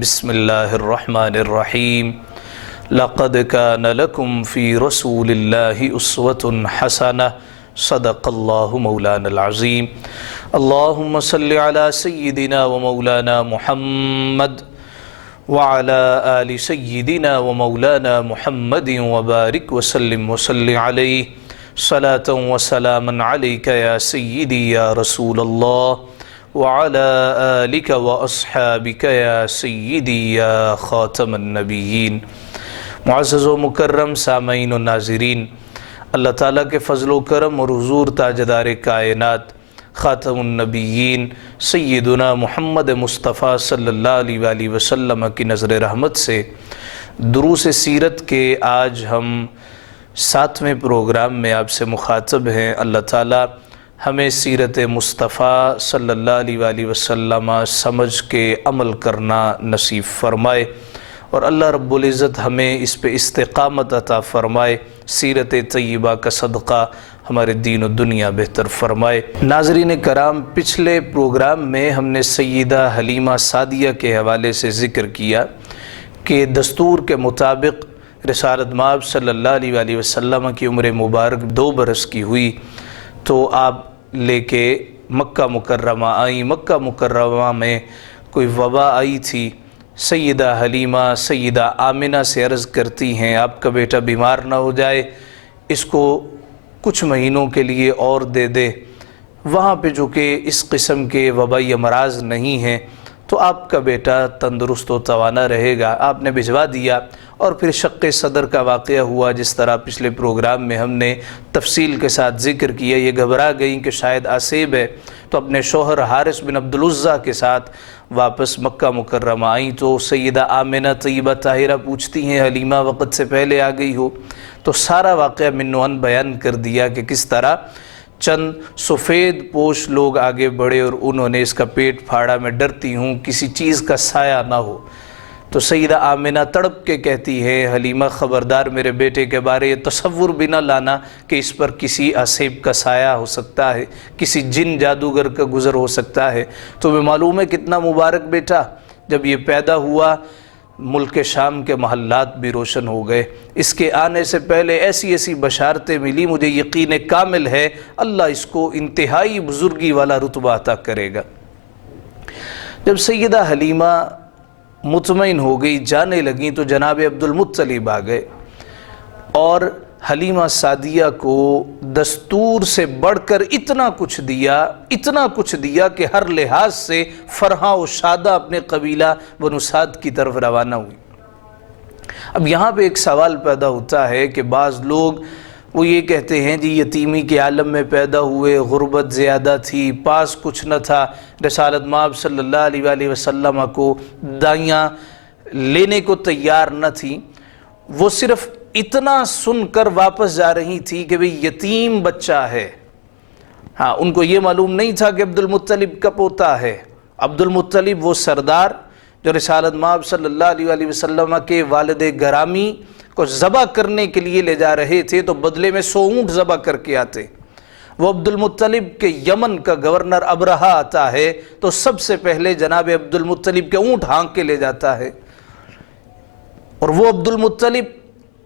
بسم اللہ الرحمن الرحیم لقد کان لکم فی رسول اللہ اسوۃ حسنہ صدق اللہ مولانا العظیم اللہم صلی علی سیدنا و مولانا محمد وعلى آل سيدنا ومولانا محمد وبارك وسلم وصل عليه صلاة وسلاما عليك يا سيدي يا رسول الله وعلى آلك وأصحابك يا سيدي يا خاتم النبيين. معزز و مکرم سامعین و ناظرین، اللہ تعالیٰ کے فضل و کرم اور حضور تاجدار کائنات خاتم النبیین سیدنا محمد مصطفیٰ صلی اللہ علیہ وآلہ وسلم کی نظر رحمت سے دروس سیرت کے آج ہم 7ویں پروگرام میں آپ سے مخاطب ہیں. اللہ تعالیٰ ہمیں سیرت مصطفیٰ صلی اللہ علیہ وآلہ وسلم سمجھ کے عمل کرنا نصیب فرمائے اور اللہ رب العزت ہمیں اس پہ استقامت عطا فرمائے. سیرت طیبہ کا صدقہ ہمارے دین و دنیا بہتر فرمائے. ناظرین کرام، پچھلے پروگرام میں ہم نے سیدہ حلیمہ سعدیہ کے حوالے سے ذکر کیا کہ دستور کے مطابق رسالت مآب صلی اللہ علیہ وآلہ وسلم کی عمر مبارک 2 برس کی ہوئی تو آپ لے کے مکہ مکرمہ آئیں. مکہ مکرمہ میں کوئی وبا آئی تھی. سیدہ حلیمہ سیدہ آمنہ سے عرض کرتی ہیں آپ کا بیٹا بیمار نہ ہو جائے، اس کو کچھ مہینوں کے لیے اور دے دے. وہاں پہ جو کہ اس قسم کے وبائی امراض نہیں ہیں تو آپ کا بیٹا تندرست و توانا رہے گا. آپ نے بھجوا دیا اور پھر شق صدر کا واقعہ ہوا، جس طرح پچھلے پروگرام میں ہم نے تفصیل کے ساتھ ذکر کیا. یہ گھبرا گئیں کہ شاید آسیب ہے تو اپنے شوہر حارث بن عبدالعزیٰ کے ساتھ واپس مکہ مکرمہ آئیں. تو سیدہ آمنہ طیبہ طاہرہ پوچھتی ہیں حلیمہ وقت سے پہلے آ گئی ہو؟ تو سارا واقعہ من و عن بیان کر دیا کہ کس طرح چند سفید پوش لوگ آگے بڑھے اور انہوں نے اس کا پیٹ پھاڑا. میں ڈرتی ہوں کسی چیز کا سایہ نہ ہو. تو سیدہ آمنہ تڑپ کے کہتی ہے حلیمہ خبردار میرے بیٹے کے بارے یہ تصور بھی نہ لانا کہ اس پر کسی آسیب کا سایہ ہو سکتا ہے، کسی جن جادوگر کا گزر ہو سکتا ہے. تو میں معلوم ہے کتنا مبارک بیٹا. جب یہ پیدا ہوا ملک شام کے محلات بھی روشن ہو گئے. اس کے آنے سے پہلے ایسی ایسی بشارتیں ملی، مجھے یقین کامل ہے اللہ اس کو انتہائی بزرگی والا رتبہ عطا کرے گا. جب سیدہ حلیمہ مطمئن ہو گئی، جانے لگیں، تو جناب عبدالمطلب آ گئے اور حلیمہ سعدیہ کو دستور سے بڑھ کر اتنا کچھ دیا کہ ہر لحاظ سے فرحاں و شادہ اپنے قبیلہ بنو سعد کی طرف روانہ ہوئی. اب یہاں پہ ایک سوال پیدا ہوتا ہے کہ بعض لوگ وہ یہ کہتے ہیں جی یتیمی کے عالم میں پیدا ہوئے، غربت زیادہ تھی، پاس کچھ نہ تھا، رسالت مآب صلی اللہ علیہ وآلہ وسلم کو دائیاں لینے کو تیار نہ تھیں. وہ صرف اتنا سن کر واپس جا رہی تھی کہ بھئی یتیم بچہ ہے. ہاں، ان کو یہ معلوم نہیں تھا کہ عبدالمطلب کا پوتا ہے. عبدالمطلب وہ سردار جو رسالت مآب صلی اللہ علیہ وآلہ وسلم کے والد گرامی کو ذبح کرنے کے لیے لے جا رہے تھے تو بدلے میں 100 اونٹ ذبح کر کے آتے. وہ عبدالمطلب کے یمن کا گورنر ابرہہ آتا ہے تو سب سے پہلے جناب عبدالمطلب کے اونٹ ہانک کے لے جاتا ہے. اور وہ عبدالمطلب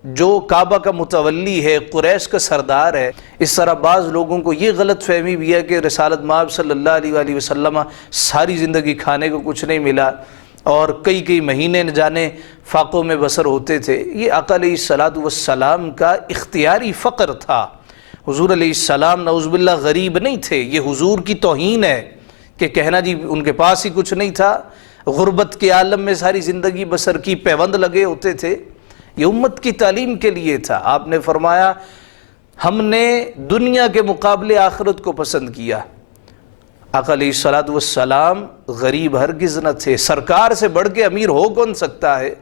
جو کعبہ کا متولی ہے، قریش کا سردار ہے. اس طرح بعض لوگوں کو یہ غلط فہمی بھی ہے کہ رسالت مآب صلی اللہ علیہ وآلہ وسلم ساری زندگی کھانے کو کچہ نہیں ملا اور کئی مہینے نہ جانے فاقوں میں بسر ہوتے تھے. یہ آقا علیہ السلام کا اختیاری فقر تھا. حضور علیہ السلام نعوذ باللہ غریب نہیں تھے. یہ حضور کی توہین ہے کہ کہنا جی ان کے پاس ہی کچھ نہیں تھا، غربت کے عالم میں ساری زندگی بسر کی، پیوند لگے ہوتے تھے. یہ امت کی تعلیم کے لیے تھا. آپ نے فرمایا ہم نے دنیا کے مقابلے آخرت کو پسند کیا. آقا علیہ السلام غریب ہرگز نہ تھے. سرکار سے بڑھ کے امیر ہو کون سکتا ہے؟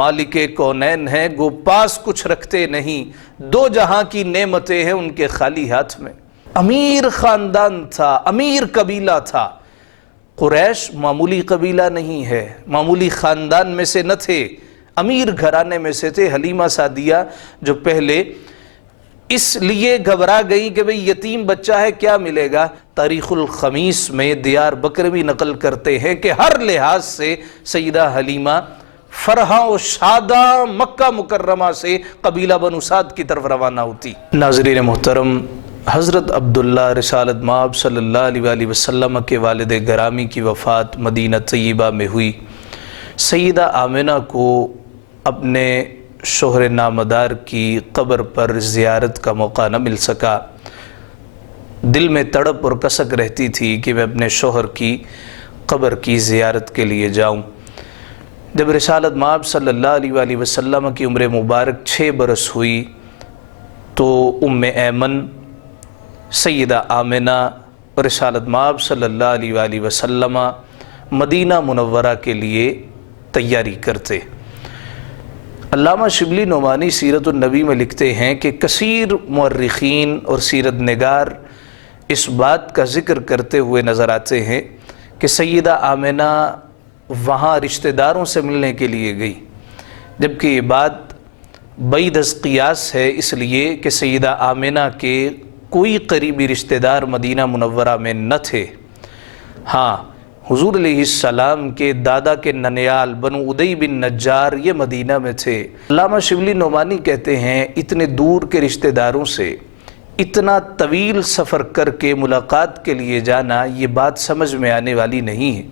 مالک کونین ہیں، گو پاس کچھ رکھتے نہیں، 2 جہاں کی نعمتیں ہیں ان کے خالی ہاتھ میں. امیر خاندان تھا، امیر قبیلہ تھا. قریش معمولی قبیلہ نہیں ہے، معمولی خاندان میں سے نہ تھے، امیر گھرانے میں سے تھے. حلیمہ سعدیہ جو پہلے اس لیے گھبرا گئی کہ بھئی یتیم بچہ ہے کیا ملے گا، تاریخ الخمیس میں دیار بکر بھی نقل کرتے ہیں کہ ہر لحاظ سے سیدہ حلیمہ فرحاں و شاداں مکہ مکرمہ سے قبیلہ بنو سعد کی طرف روانہ ہوتی۔ ناظرین محترم، حضرت عبداللہ رسالت مآب صلی اللہ علیہ وآلہ وسلم کے والد گرامی کی وفات مدینہ طیبہ میں ہوئی۔ سیدہ آمنہ کو اپنے شوہر نامدار کی قبر پر زیارت کا موقع نہ مل سکا۔ دل میں تڑپ اور کسک رہتی تھی کہ میں اپنے شوہر کی قبر کی زیارت کے لیے جاؤں۔ جب رسالت مآب صلی اللہ علیہ وآلہ وسلم کی عمر مبارک 6 برس ہوئی تو ام ایمن سیدہ آمنہ رسالت مآب صلی اللہ علیہ وآلہ وسلم مدینہ منورہ کے لیے تیاری کرتے۔ علامہ شبلی نعمانی سیرت النبی میں لکھتے ہیں کہ کثیر مورخین اور سیرت نگار اس بات کا ذکر کرتے ہوئے نظر آتے ہیں کہ سیدہ آمنہ وہاں رشتہ داروں سے ملنے کے لیے گئی، جبکہ یہ بات بعید از قیاس ہے، اس لیے کہ سیدہ آمنہ کے کوئی قریبی رشتہ دار مدینہ منورہ میں نہ تھے۔ ہاں، حضور علیہ السلام کے دادا کے ننیال بنو ادی بن نجار یہ مدینہ میں تھے۔ علامہ شبلی نعمانی کہتے ہیں اتنے دور کے رشتہ داروں سے اتنا طویل سفر کر کے ملاقات کے لیے جانا یہ بات سمجھ میں آنے والی نہیں ہے۔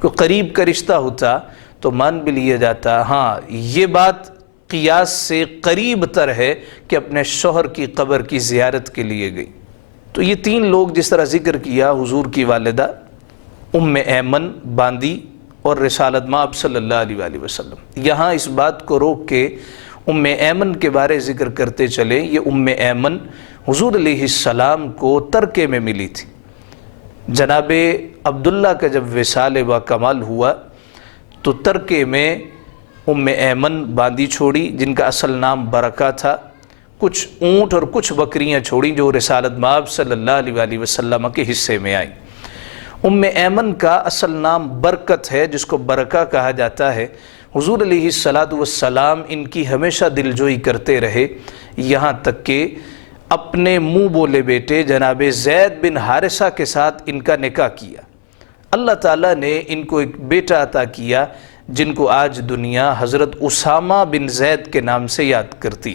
کوئی قریب کا رشتہ ہوتا تو مان بھی لیا جاتا، ہاں یہ بات قیاس سے قریب تر ہے کہ اپنے شوہر کی قبر کی زیارت کے لیے گئی۔ تو یہ 3 لوگ جس طرح ذکر کیا، حضور کی والدہ ام ایمن باندی اور رسالت مآب صلی اللہ علیہ وآلہ وسلم، یہاں اس بات کو روک کے ام ایمن کے بارے ذکر کرتے چلیں۔ یہ ام ایمن حضور علیہ السلام کو ترکے میں ملی تھی۔ جناب عبداللہ کا جب وصال با کمال ہوا تو ترکے میں ام ایمن باندی چھوڑی، جن کا اصل نام برکہ تھا، کچھ اونٹ اور کچھ بکریاں چھوڑیں جو رسالت مآب صلی اللہ علیہ وآلہ وسلم کے حصے میں آئیں۔ ام ایمن کا اصل نام برکت ہے، جس کو برکہ کہا جاتا ہے۔ حضور علیہ السلام ان کی ہمیشہ دلجوئی کرتے رہے، یہاں تک کہ اپنے منہ بولے بیٹے جناب زید بن حارثہ کے ساتھ ان کا نکاح کیا۔ اللہ تعالیٰ نے ان کو ایک بیٹا عطا کیا جن کو آج دنیا حضرت اسامہ بن زید کے نام سے یاد کرتی۔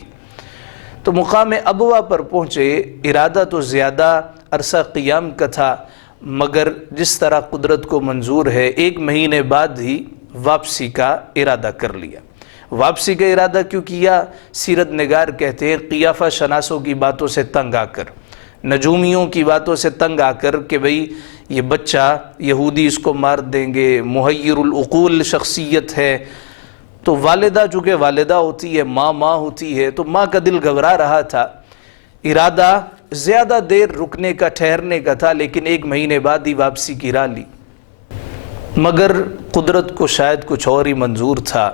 تو مقام ابوا پر پہنچے، ارادہ تو زیادہ عرصہ قیام کا تھا، مگر جس طرح قدرت کو منظور ہے 1 مہینے بعد ہی واپسی کا ارادہ کر لیا۔ واپسی کا ارادہ کیوں کیا؟ سیرت نگار کہتے ہیں قیافہ شناسوں کی باتوں سے تنگ آ کر، نجومیوں کی باتوں سے تنگ آ کر کہ بھئی یہ بچہ یہودی اس کو مار دیں گے، محیر العقول شخصیت ہے، تو والدہ چونکہ والدہ ہوتی ہے، ماں ہوتی ہے، تو ماں کا دل گھبرا رہا تھا۔ ارادہ زیادہ دیر رکنے کا، ٹھہرنے کا تھا، لیکن 1 مہینے بعد ہی واپسی کی راہ لی، مگر قدرت کو شاید کچھ اور ہی منظور تھا۔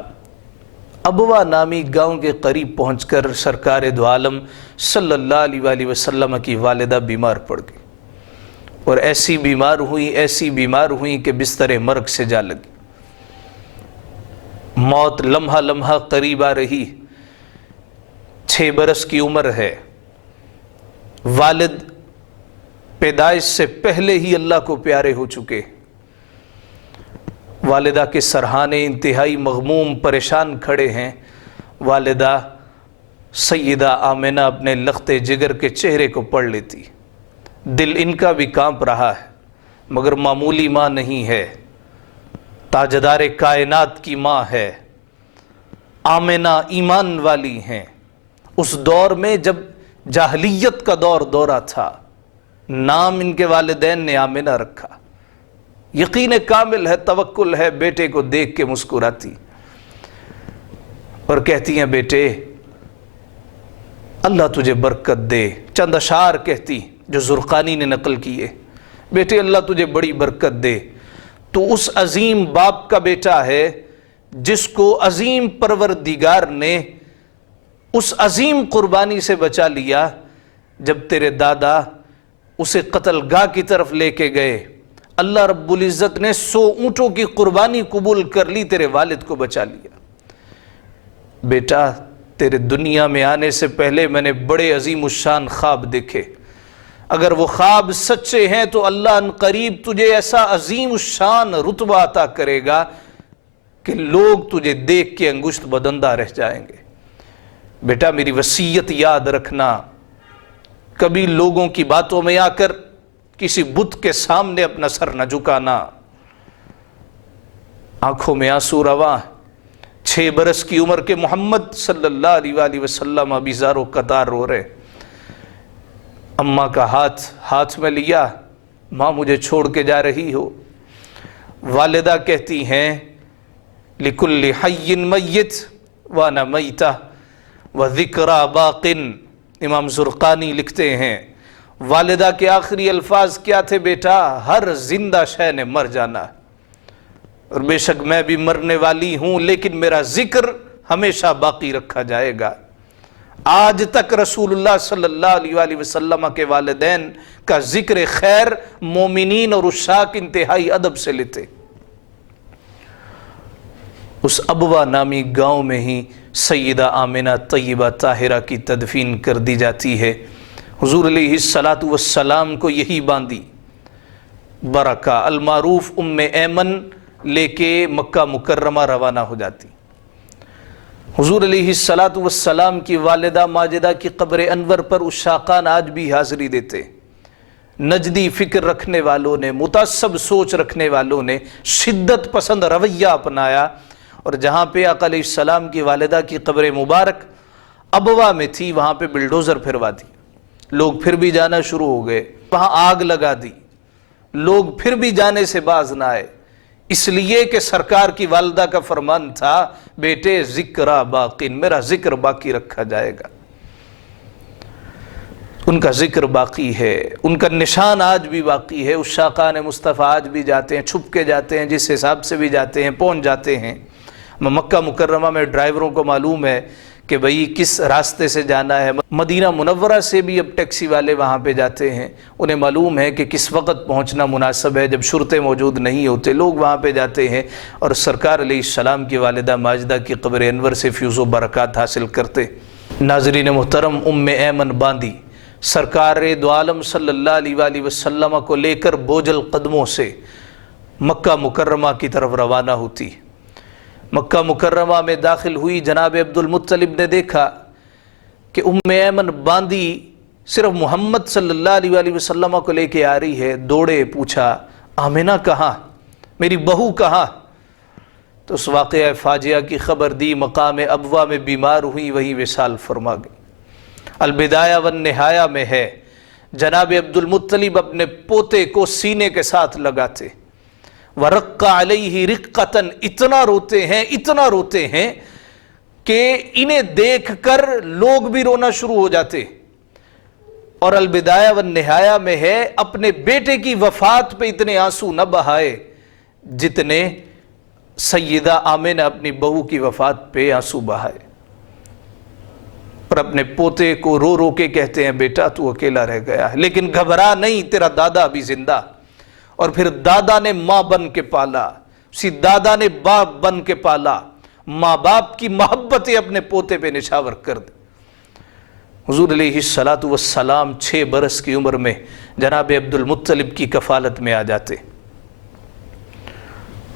ابوا نامی گاؤں کے قریب پہنچ کر سرکار دو عالم صلی اللہ علیہ وآلہ وسلم کی والدہ بیمار پڑ گئی، اور ایسی بیمار ہوئی کہ بستر مرگ سے جا لگی۔ موت لمحہ لمحہ قریب آ رہی، 6 برس کی عمر ہے، والد پیدائش سے پہلے ہی اللہ کو پیارے ہو چکے۔ والدہ کے سرہانے انتہائی مغموم پریشان کھڑے ہیں۔ والدہ سیدہ آمنہ اپنے لخت جگر کے چہرے کو پڑھ لیتی، دل ان کا بھی کانپ رہا ہے، مگر معمولی ماں نہیں ہے، تاجدار کائنات کی ماں ہے۔ آمنہ ایمان والی ہیں۔ اس دور میں جب جاہلیت کا دورہ تھا، نام ان کے والدین نے آمنہ رکھا۔ یقین کامل ہے، توکل ہے، بیٹے کو دیکھ کے مسکراتی اور کہتی ہیں بیٹے اللہ تجھے برکت دے۔ چند اشعار کہتی جو زرقانی نے نقل کیے، بیٹے اللہ تجھے بڑی برکت دے، تو اس عظیم باپ کا بیٹا ہے جس کو عظیم پروردگار نے اس عظیم قربانی سے بچا لیا جب تیرے دادا اسے قتل گاہ کی طرف لے کے گئے۔ اللہ رب العزت نے 100 اونٹوں کی قربانی قبول کر لی، تیرے والد کو بچا لیا۔ بیٹا تیرے دنیا میں آنے سے پہلے میں نے بڑے عظیم الشان خواب دیکھے، اگر وہ خواب سچے ہیں تو اللہ ان قریب تجھے ایسا عظیم الشان رتبہ عطا کرے گا کہ لوگ تجھے دیکھ کے انگشت بدندہ رہ جائیں گے۔ بیٹا میری وصیت یاد رکھنا، کبھی لوگوں کی باتوں میں آ کر کسی بت کے سامنے اپنا سر نہ جھکانا۔ آنکھوں میں آنسو رواں، 6 برس کی عمر کے محمد صلی اللہ علیہ وآلہ وسلم ابھی زارو قطار رو رہے۔ اماں کا ہاتھ میں لیا، ماں مجھے چھوڑ کے جا رہی ہو۔ والدہ کہتی ہیں لِكُلِّ حَيٍّ مَيِّتٍ وَأَنَا مَيْتَةٌ وَذِكْرَى بَاقٍ۔ امام زرقانی لکھتے ہیں والدہ کے آخری الفاظ کیا تھے؟ بیٹا ہر زندہ شے نے مر جانا، اور بے شک میں بھی مرنے والی ہوں، لیکن میرا ذکر ہمیشہ باقی رکھا جائے گا۔ آج تک رسول اللہ صلی اللہ علیہ وآلہ وسلم کے والدین کا ذکر خیر مومنین اور عشاق انتہائی ادب سے لیتے۔ اس ابوا نامی گاؤں میں ہی سیدہ آمنہ طیبہ طاہرہ کی تدفین کر دی جاتی ہے۔ حضور علیہ السلام کو یہی باندھی برکہ المعروف ام ایمن لے کے مکہ مکرمہ روانہ ہو جاتی۔ حضور علیہ السلام کی والدہ ماجدہ کی قبر انور پر عشاقان آج بھی حاضری دیتے۔ نجدی فکر رکھنے والوں نے، متعصب سوچ رکھنے والوں نے شدت پسند رویہ اپنایا، اور جہاں پہ آقا علیہ السلام کی والدہ کی قبر مبارک ابوا میں تھی وہاں پہ بلڈوزر پھروا دی، لوگ پھر بھی جانا شروع ہو گئے، وہاں آگ لگا دی، لوگ پھر بھی جانے سے باز نہ آئے، اس لیے کہ سرکار کی والدہ کا فرمان تھا بیٹے ذکرہ باقین، میرا ذکر باقی رکھا جائے گا۔ ان کا ذکر باقی ہے، ان کا نشان آج بھی باقی ہے۔ عشاقان مصطفیٰ آج بھی جاتے ہیں، چھپ کے جاتے ہیں، جس حساب سے بھی جاتے ہیں پہنچ جاتے ہیں۔ مکہ مکرمہ میں ڈرائیوروں کو معلوم ہے کہ بھئی کس راستے سے جانا ہے، مدینہ منورہ سے بھی اب ٹیکسی والے وہاں پہ جاتے ہیں، انہیں معلوم ہے کہ کس وقت پہنچنا مناسب ہے، جب شرطے موجود نہیں ہوتے لوگ وہاں پہ جاتے ہیں اور سرکار علیہ السلام کی والدہ ماجدہ کی قبر انور سے فیض و برکات حاصل کرتے۔ ناظرین محترم، ام ایمن باندھی سرکار دو عالم صلی اللہ علیہ وآلہ وسلم کو لے کر بوجھل قدموں سے مکہ مکرمہ کی طرف روانہ ہوتی۔ مکہ مکرمہ میں داخل ہوئی، جناب عبد المطلب نے دیکھا کہ ام ایمن باندھی صرف محمد صلی اللہ علیہ وآلہ وسلم کو لے کے آ رہی ہے۔ دوڑے پوچھا آمنہ کہاں، میری بہو کہاں؟ تو اس واقعہ فاجعہ کی خبر دی، مقام ابوا میں بیمار ہوئی، وہی وصال فرما گئی۔ البدایہ والنہایہ میں ہے جناب عبد المطلب اپنے پوتے کو سینے کے ساتھ لگاتے، وَرَقَّ عَلَيْهِ رِقَّةً، اتنا روتے ہیں کہ انہیں دیکھ کر لوگ بھی رونا شروع ہو جاتے۔ اور البدایہ والنہایہ میں ہے اپنے بیٹے کی وفات پہ اتنے آنسو نہ بہائے جتنے سیدہ آمنہ اپنی بہو کی وفات پہ آنسو بہائے، اور اپنے پوتے کو رو رو کے کہتے ہیں بیٹا تو اکیلا رہ گیا ہے، لیکن گھبرا نہیں، تیرا دادا ابھی زندہ۔ اور پھر دادا نے ماں بن کے پالا، اسی دادا نے باپ بن کے پالا، ماں باپ کی محبتیں اپنے پوتے پہ نشاور کر دی۔ حضور علیہ السلام 6 برس کی عمر میں جناب عبد المطلب کی کفالت میں آ جاتے۔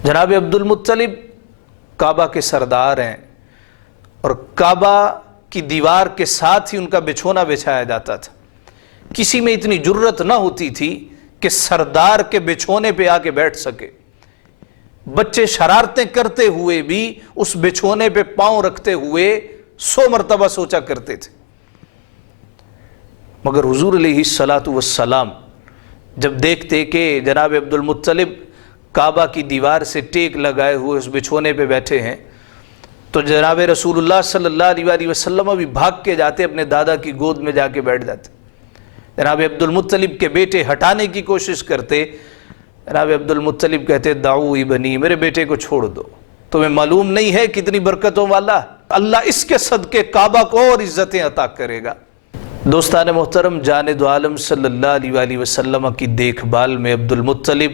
جناب عبد المطلب کعبہ کے سردار ہیں، اور کعبہ کی دیوار کے ساتھ ہی ان کا بچھونا بچھایا جاتا تھا۔ کسی میں اتنی جرت نہ ہوتی تھی کہ سردار کے بچھونے پہ آ کے بیٹھ سکے۔ بچے شرارتیں کرتے ہوئے بھی اس بچھونے پہ پاؤں رکھتے ہوئے 100 مرتبہ سوچا کرتے تھے۔ مگر حضور علیہ السلام جب دیکھتے کہ جناب عبد المطلب کعبہ کی دیوار سے ٹیک لگائے ہوئے اس بچھونے پہ بیٹھے ہیں، تو جناب رسول اللہ صلی اللہ علیہ وآلہ وسلم بھی بھاگ کے جاتے، اپنے دادا کی گود میں جا کے بیٹھ جاتے۔ جناب عبد المطلب کے بیٹے ہٹانے کی کوشش کرتے، جناب عبد المطلب کہتے دعو ابنی، میرے بیٹے کو چھوڑ دو، تمہیں معلوم نہیں ہے کتنی برکتوں والا، اللہ اس کے صدقے کعبہ کو اور عزتیں عطا کرے گا۔ دوستان محترم، جان دو عالم صلی اللہ علیہ وآلہ وسلم کی دیکھ بھال میں عبد المطلب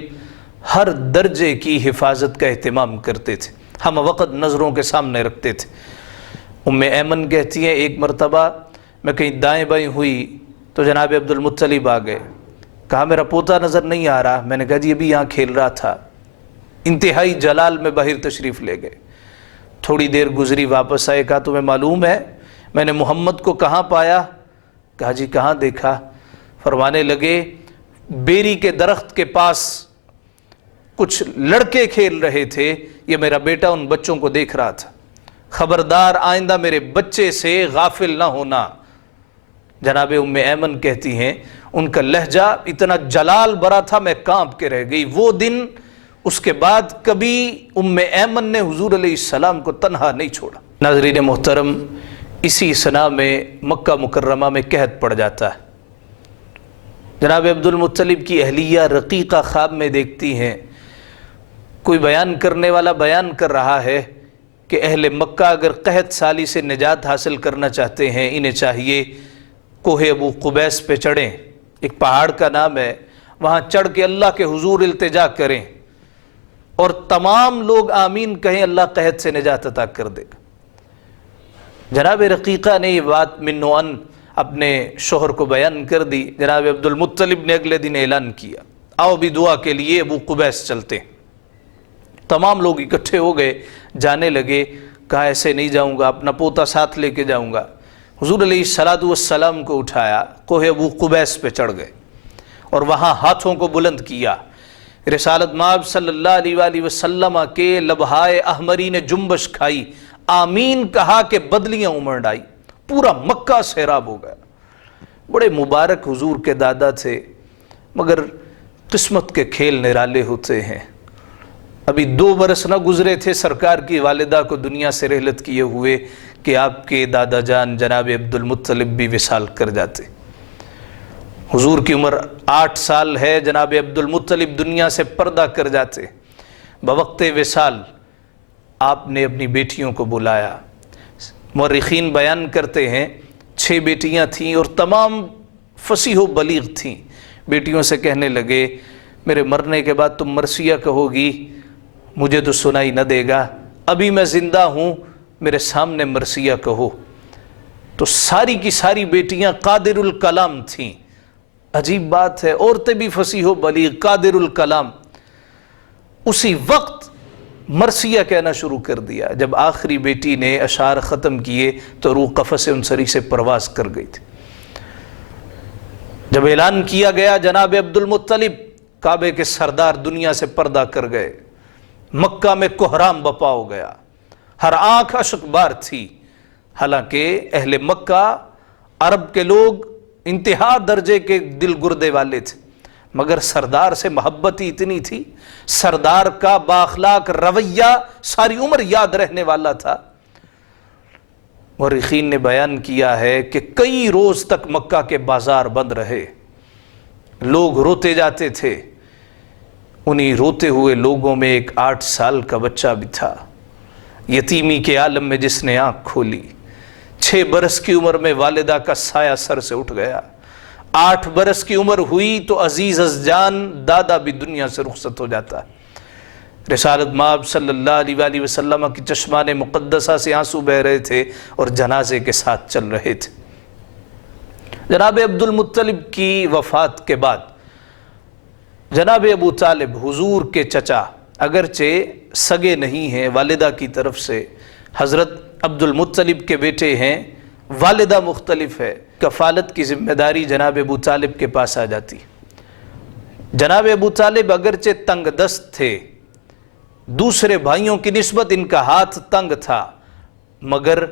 ہر درجے کی حفاظت کا اہتمام کرتے تھے، ہم وقت نظروں کے سامنے رکھتے تھے۔ ام ایمن کہتی ہیں ایک مرتبہ میں کہیں دائیں بائیں ہوئی تو جناب عبدالمطلب آ گئے، کہا میرا پوتا نظر نہیں آ رہا۔ میں نے کہا جی ابھی یہاں کھیل رہا تھا۔ انتہائی جلال میں باہر تشریف لے گئے۔ تھوڑی دیر گزری، واپس آئے، کہا تمہیں معلوم ہے میں نے محمد کو کہاں پایا؟ کہا جی کہاں دیکھا؟ فرمانے لگے بیری کے درخت کے پاس کچھ لڑکے کھیل رہے تھے، یہ میرا بیٹا ان بچوں کو دیکھ رہا تھا، خبردار آئندہ میرے بچے سے غافل نہ ہونا۔ جناب ام ایمن کہتی ہیں ان کا لہجہ اتنا جلال برا تھا میں کانپ کے رہ گئی۔ وہ دن اس کے بعد کبھی ام ایمن نے حضور علیہ السلام کو تنہا نہیں چھوڑا۔ ناظرین محترم، اسی سنا میں مکہ مکرمہ میں قحط پڑ جاتا ہے۔ جناب عبدالمطلب کی اہلیہ رقیقہ خواب میں دیکھتی ہیں، کوئی بیان کرنے والا بیان کر رہا ہے کہ اہل مکہ اگر قحط سالی سے نجات حاصل کرنا چاہتے ہیں، انہیں چاہیے کوہ ابو قبیس پہ چڑھیں، ایک پہاڑ کا نام ہے، وہاں چڑھ کے اللہ کے حضور التجا کریں اور تمام لوگ آمین کہیں، اللہ قحط سے نجات عطا کر دے گا۔ جناب رقیقہ نے یہ بات منوعاً اپنے شوہر کو بیان کر دی۔ جناب عبدالمطلب نے اگلے دن اعلان کیا، آؤ بھی دعا کے لیے ابو قبیس چلتے ہیں۔ تمام لوگ اکٹھے ہو گئے، جانے لگے۔ کہا ایسے نہیں جاؤں گا، اپنا پوتا ساتھ لے کے جاؤں گا۔ حضور علیہ السلام کو اٹھایا، کوہ ابو قبیس پہ چڑھ گئے اور وہاں ہاتھوں کو بلند کیا۔ رسالت مآب صلی اللہ علیہ وآلہ وسلم کے لبہائے احمری نے جنبش کھائی، آمین کہا کہ بدلیاں امڑ آئی، پورا مکہ سیراب ہو گیا۔ بڑے مبارک حضور کے دادا تھے، مگر قسمت کے کھیل نرالے ہوتے ہیں۔ ابھی 2 برس نہ گزرے تھے سرکار کی والدہ کو دنیا سے رحلت کیے ہوئے کہ آپ کے دادا جان جناب عبدالمطلب بھی وصال کر جاتے۔ حضور کی عمر 8 سال ہے، جناب عبدالمطلب دنیا سے پردہ کر جاتے۔ بوقت وصال آپ نے اپنی بیٹیوں کو بلایا۔ مورخین بیان کرتے ہیں 6 بیٹیاں تھیں اور تمام فصیح و بلیغ تھیں۔ بیٹیوں سے کہنے لگے میرے مرنے کے بعد تم مرثیہ کہو گی، مجھے تو سنائی نہ دے گا، ابھی میں زندہ ہوں میرے سامنے مرثیہ کہو۔ تو ساری کی ساری بیٹیاں قادر الکلام تھیں۔ عجیب بات ہے، عورتیں بھی فصیح و بلیغ، قادر الکلام۔ اسی وقت مرثیہ کہنا شروع کر دیا۔ جب آخری بیٹی نے اشعار ختم کیے تو روح قفس انصری سے پرواز کر گئی تھی۔ جب اعلان کیا گیا جناب عبدالمطلب کعبے کے سردار دنیا سے پردہ کر گئے، مکہ میں کوہرام بپا ہو گیا، ہر آنکھ اشک بار تھی۔ حالانکہ اہل مکہ عرب کے لوگ انتہا درجے کے دل گردے والے تھے، مگر سردار سے محبت ہی اتنی تھی، سردار کا بااخلاق رویہ ساری عمر یاد رہنے والا تھا۔ مورخین نے بیان کیا ہے کہ کئی روز تک مکہ کے بازار بند رہے، لوگ روتے جاتے تھے۔ انہی روتے ہوئے لوگوں میں ایک 8 سال کا بچہ بھی تھا، یتیمی کے عالم میں جس نے آنکھ کھولی۔ 6 برس کی عمر میں والدہ کا سایہ سر سے اٹھ گیا۔ 8 برس کی عمر ہوئی تو عزیز از جان دادا بھی دنیا سے رخصت ہو جاتا ہے۔ رسالت مآب صلی اللہ علیہ وآلہ وسلم کی چشمان مقدسہ سے آنسو بہ رہے تھے اور جنازے کے ساتھ چل رہے تھے۔ جناب عبدالمطلب کی وفات کے بعد جناب ابو طالب حضور کے چچا، اگرچہ سگے نہیں ہیں والدہ کی طرف سے، حضرت عبدالمطلب کے بیٹے ہیں، والدہ مختلف ہے، کفالت کی ذمہ داری جناب ابو طالب کے پاس آ جاتی۔ جناب ابو طالب اگرچہ تنگ دست تھے، دوسرے بھائیوں کی نسبت ان کا ہاتھ تنگ تھا، مگر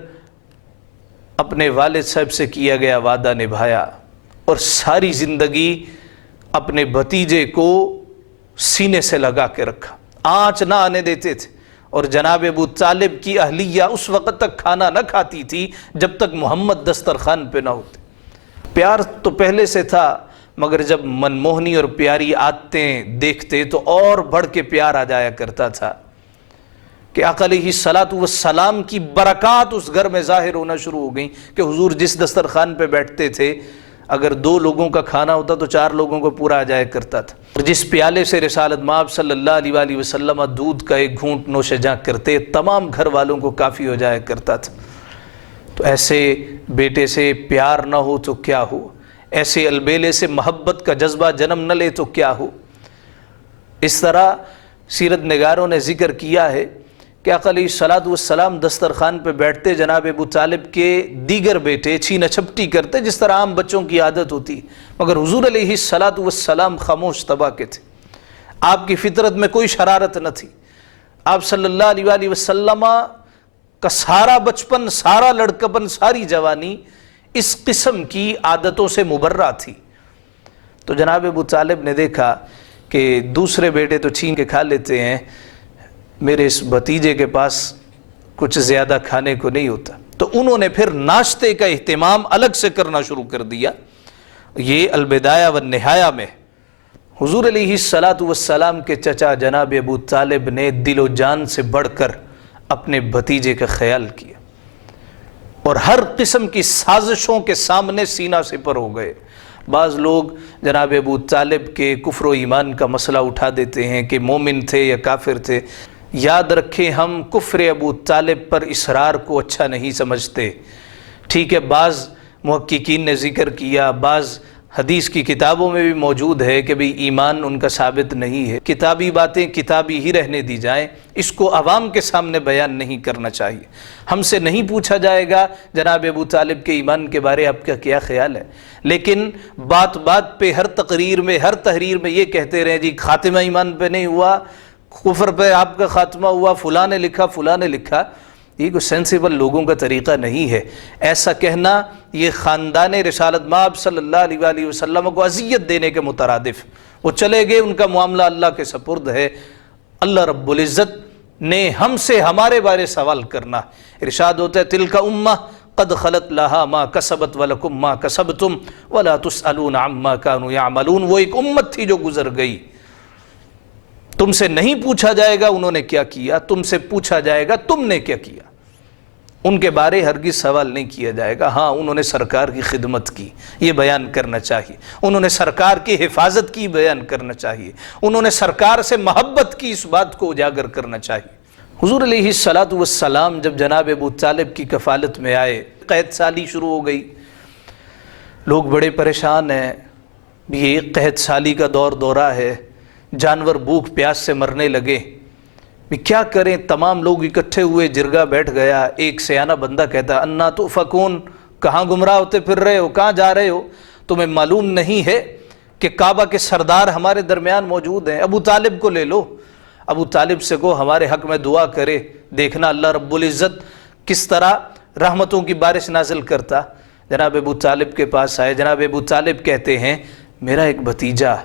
اپنے والد صاحب سے کیا گیا وعدہ نبھایا اور ساری زندگی اپنے بھتیجے کو سینے سے لگا کے رکھا، آنچ نہ آنے دیتے تھے۔ اور جناب ابو طالب کی اہلیہ اس وقت تک کھانا نہ کھاتی تھی جب تک محمد دسترخوان پہ نہ ہوتے۔ پیار تو پہلے سے تھا، مگر جب منموہنی اور پیاری عادتیں دیکھتے تو اور بڑھ کے پیار آ جایا کرتا تھا کہ آقا علیہ السلام کی برکات اس گھر میں ظاہر ہونا شروع ہو گئیں کہ حضور جس دسترخوان پہ بیٹھتے تھے اگر 2 لوگوں کا کھانا ہوتا تو 4 لوگوں کو پورا آ جایا کرتا تھا۔ اور جس پیالے سے رسالت مآب صلی اللہ علیہ وآلہ وسلم دودھ کا ایک گھونٹ نوش جاں کرتے، تمام گھر والوں کو کافی ہو جایا کرتا تھا۔ تو ایسے بیٹے سے پیار نہ ہو تو کیا ہو، ایسے البیلے سے محبت کا جذبہ جنم نہ لے تو کیا ہو۔ اس طرح سیرت نگاروں نے ذکر کیا ہے کہ آقا علیہ الصلوۃ والسلام دسترخوان پہ بیٹھتے، جناب ابو طالب کے دیگر بیٹے چھینا چھپٹی کرتے جس طرح عام بچوں کی عادت ہوتی، مگر حضور علیہ الصلوۃ والسلام خاموش طبع کے تھے۔ آپ کی فطرت میں کوئی شرارت نہ تھی۔ آپ صلی اللہ علیہ وآلہ وسلم کا سارا بچپن، سارا لڑکپن، ساری جوانی اس قسم کی عادتوں سے مبرہ تھی۔ تو جناب ابو طالب نے دیکھا کہ دوسرے بیٹے تو چھین کے کھا لیتے ہیں، میرے اس بھتیجے کے پاس کچھ زیادہ کھانے کو نہیں ہوتا، تو انہوں نے پھر ناشتے کا اہتمام الگ سے کرنا شروع کر دیا۔ یہ البدایہ والنہایہ میں حضور علیہ الصلوۃ والسلام کے چچا جناب ابو طالب نے دل و جان سے بڑھ کر اپنے بھتیجے کا خیال کیا اور ہر قسم کی سازشوں کے سامنے سینہ سپر ہو گئے۔ بعض لوگ جناب ابو طالب کے کفر و ایمان کا مسئلہ اٹھا دیتے ہیں کہ مومن تھے یا کافر تھے۔ یاد رکھیں، ہم کفر ابو طالب پر اصرار کو اچھا نہیں سمجھتے۔ ٹھیک ہے، بعض محققین نے ذکر کیا، بعض حدیث کی کتابوں میں بھی موجود ہے کہ بھئی ایمان ان کا ثابت نہیں ہے، کتابی باتیں کتابی ہی رہنے دی جائیں، اس کو عوام کے سامنے بیان نہیں کرنا چاہیے۔ ہم سے نہیں پوچھا جائے گا جناب ابو طالب کے ایمان کے بارے آپ کا کیا خیال ہے، لیکن بات بات پہ ہر تقریر میں، ہر تحریر میں یہ کہتے رہے جی خاتمہ ایمان پہ نہیں ہوا، کفر پہ آپ کا خاتمہ ہوا، فلاں نے لکھا، فلاں نے لکھا۔ یہ کوئی سینسیبل لوگوں کا طریقہ نہیں ہے۔ ایسا کہنا یہ خاندان رسالت مآب صلی اللہ علیہ وآلہ وسلم کو اذیت دینے کے مترادف۔ وہ چلے گئے، ان کا معاملہ اللہ کے سپرد ہے۔ اللہ رب العزت نے ہم سے ہمارے بارے سوال کرنا۔ ارشاد ہوتا ہے تلک امہ قد خلت لہا ما کسبت ولکم ما کسبتم ولا تسألون عما کانوا یعملون۔ وہ ایک امت تھی جو گزر گئی، تم سے نہیں پوچھا جائے گا انہوں نے کیا کیا، تم سے پوچھا جائے گا تم نے کیا کیا۔ ان کے بارے ہرگز سوال نہیں کیا جائے گا۔ ہاں، انہوں نے سرکار کی خدمت کی، یہ بیان کرنا چاہیے۔ انہوں نے سرکار کی حفاظت کی، بیان کرنا چاہیے۔ انہوں نے سرکار سے محبت کی، اس بات کو اجاگر کرنا چاہیے۔ حضور علیہ الصلوۃ والسلام جب جناب ابو طالب کی کفالت میں آئے، قحط سالی شروع ہو گئی، لوگ بڑے پریشان ہیں، یہ قحط سالی کا دورہ ہے، جانور بھوک پیاس سے مرنے لگے، کیا کریں؟ تمام لوگ اکٹھے ہوئے، جرگہ بیٹھ گیا۔ ایک سیانہ بندہ کہتا انا تؤفکون، کہاں گمراہ ہوتے پھر رہے ہو، کہاں جا رہے ہو؟ تمہیں معلوم نہیں ہے کہ کعبہ کے سردار ہمارے درمیان موجود ہیں، ابو طالب کو لے لو، ابو طالب سے کو ہمارے حق میں دعا کرے، دیکھنا اللہ رب العزت کس طرح رحمتوں کی بارش نازل کرتا۔ جناب ابو طالب کے پاس آئے، جناب ابو طالب کہتے ہیں میرا ایک بھتیجا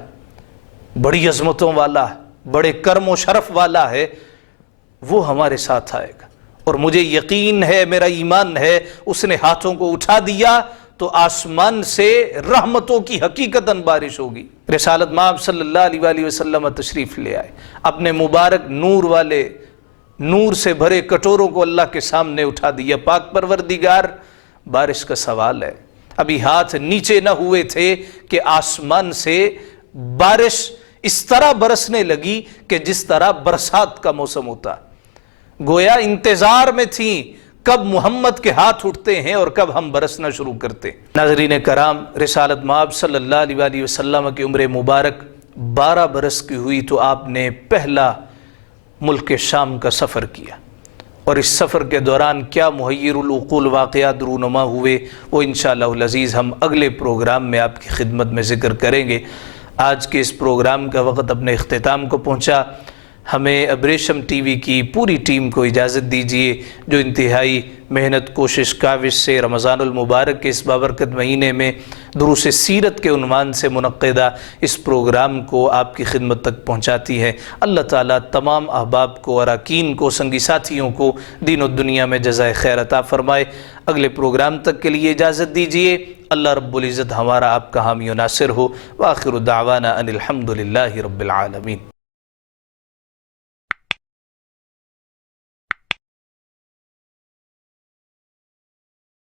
بڑی عظمتوں والا، بڑے کرم و شرف والا ہے، وہ ہمارے ساتھ آئے گا، اور مجھے یقین ہے، میرا ایمان ہے، اس نے ہاتھوں کو اٹھا دیا تو آسمان سے رحمتوں کی حقیقتاً بارش ہوگی۔ رسالت مآب صلی اللہ علیہ وآلہ وسلم تشریف لے آئے، اپنے مبارک نور والے، نور سے بھرے کٹوروں کو اللہ کے سامنے اٹھا دیا۔ پاک پروردگار، بارش کا سوال ہے، ابھی ہاتھ نیچے نہ ہوئے تھے کہ آسمان سے بارش اس طرح برسنے لگی کہ جس طرح برسات کا موسم ہوتا، گویا انتظار میں تھیں کب محمد کے ہاتھ اٹھتے ہیں اور کب ہم برسنا شروع کرتے۔ ناظرین کرام، رسالت مآب صلی اللہ علیہ وآلہ وسلم کی عمر مبارک 12 برس کی ہوئی تو آپ نے پہلا ملک شام کا سفر کیا، اور اس سفر کے دوران کیا محیر العقول واقعات رونما ہوئے وہ انشاءاللہ العزیز ہم اگلے پروگرام میں آپ کی خدمت میں ذکر کریں گے۔ آج کے اس پروگرام کا وقت اپنے اختتام کو پہنچا۔ ہمیں ابریشم ٹی وی کی پوری ٹیم کو اجازت دیجیے جو انتہائی محنت، کوشش، کاوش سے رمضان المبارک کے اس بابرکت مہینے میں دروس سیرت کے عنوان سے منعقدہ اس پروگرام کو آپ کی خدمت تک پہنچاتی ہے۔ اللہ تعالیٰ تمام احباب کو، اراکین کو، سنگی ساتھیوں کو دین و دنیا میں جزائے خیر عطا فرمائے۔ اگلے پروگرام تک کے لیے اجازت دیجیے۔ اللہ رب العزت ہمارا آپ کا حامی و ناصر ہو۔ وآخر دعوانا ان الحمد للہ رب العالمین۔